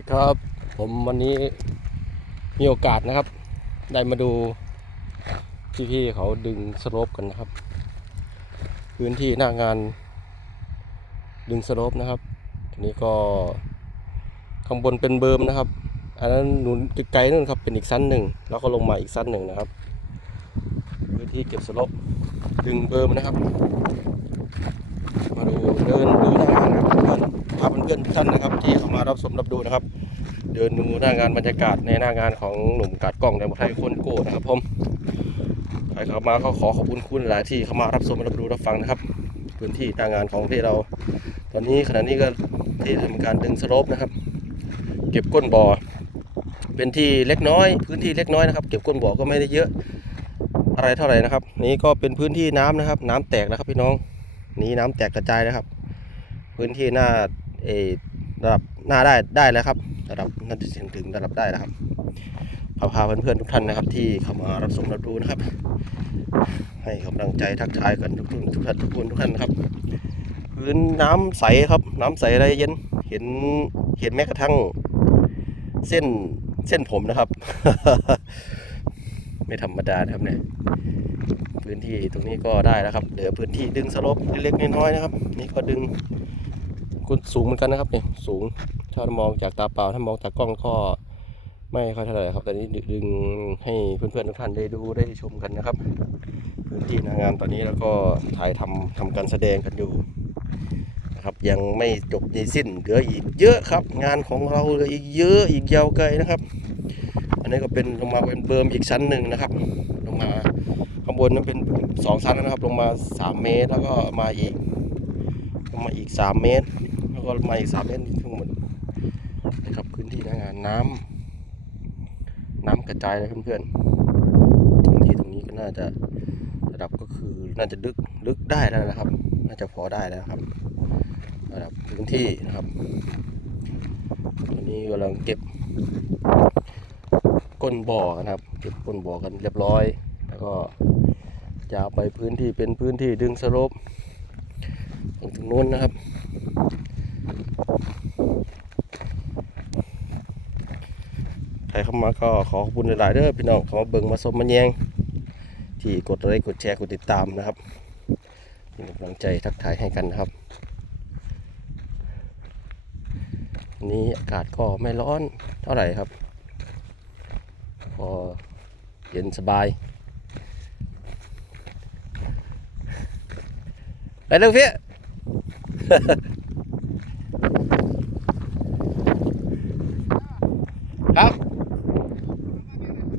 ดีครับ ผมวันนี้มีโอกาสนะครับ ได้มาดูพี่ๆเขาดึงสโลปกันนะครับ พื้นที่หน้างานดึงสโลปนะครับทีนี้ก็ข้างบนเป็นเบิร์มนะครับ อันนั้นหนุนไกลนู่นครับเป็นอีกสั้นหนึ่งแล้วก็ลงมาอีกสั้นหนึ่งนะครับ พื้นที่เก็บสโลปดึงเบิร์มนะครับ มาดูเดินดูหน้างานครับเดิน พาเพื่อนๆทุกท่านนะครับ ที่เข้ามารับชมรับดูนะครับ เดินดูหน้างานบรรยากาศในหน้างานของหนุ่มกาดกล้องในประเทศคนโก้นะครับผมใครเข้ามาก็ขอขอบคุณคุณหลายที่เข้ามารับชมรับดูรับฟังนะครับพื้นที่หน้างานของที่เรา ตอนนี้ขณะนี้ก็ที่ทำการดึงสโลปนะครับ เก็บก้นบ่อเป็นที่เล็กน้อย พื้นที่เล็กน้อยนะครับ เก็บก้นบ่อก็ไม่ได้เยอะอะไรเท่าไหร่นะครับ นี่ก็เป็นพื้นที่น้ำนะครับ น้ำแตกแล้วครับพี่น้อง นี้น้ำแตกกระจายแล้วครับ พื้นที่หน้า ระดับหน้าได้ได้แล้วครับ ระดับน่าจะถึงถึงระดับได้แล้วครับพาพาเพื่อนๆทุกท่านนะครับ ที่เข้ามารับชมรับดูนะครับ ให้กำลังใจทักทายกันทุกท่านทุกท่านทุกคนทุกท่านนะครับพื้นน้ำใสครับ น้ำใสอะไรเย็นเห็นเห็นแม้กระทั่งเส้นเส้นผมนะครับ ไม่ธรรมดานะครับเนี่ยพื้นที่ตรงนี้ก็ได้แล้วครับ เหลือพื้นที่ดึงสลปเล็กๆน้อยๆนะครับ นี่ก็ดึง กุนสูงเหมือนกันนะครับเนี่ยสูงถ้ามองจากตาเปล่าถ้ามองจากกล้องก็ไม่ค่อยเท่าไหร่ครับแต่นี้ดึงให้เพื่อนๆทุกท่านได้ดูได้ชมกันนะครับ พื้นที่นางานตอนนี้แล้วก็ถ่ายทำทำการแสดงกันอยู่นะครับ ยังไม่จบในสิ้นเหลืออีกเยอะครับ งานของเราเหลืออีกเยอะอีกยาวไกลนะครับ อันนี้ก็เป็นลงมาเป็นเบิร์มอีกชั้นหนึ่งนะครับ ลงมาข้างบนนั้นเป็นสองชั้นนะครับ ลงมาสามเมตรแล้วก็มาอีกลงมาอีกสามเมตร แล้วก็มาอีกสามเมตรทั้งหมดนะครับพื้นที่หน้างานน้ำน้ำกระจายเลยเพื่อนๆพื้นที่ตรงนี้ก็น่าจะระดับก็คือน่าจะลึกลึกได้แล้วนะครับ น่าจะพอได้แล้วครับ ระดับพื้นที่นะครับตอนนี้กำลังเก็บก้นบ่อนะครับ เก็บก้นบ่อกันเรียบร้อย แล้วก็ยาวไปพื้นที่เป็นพื้นที่ดึงสลปตรงถึงนู้นนะครับ ใครเข้ามาก็ขอขอบคุณหลายๆเด้อพี่น้องเข้ามาเบิ่งมาชมมาแยง ที่กดไลค์กดแชร์กดติดตามนะครับเป็นกำลังใจทักทายให้กันนะครับนนี้อากาศก็ไม่ร้อนเท่าไหร่ครับ พอเย็นสบายไปเร็วพี่ครับ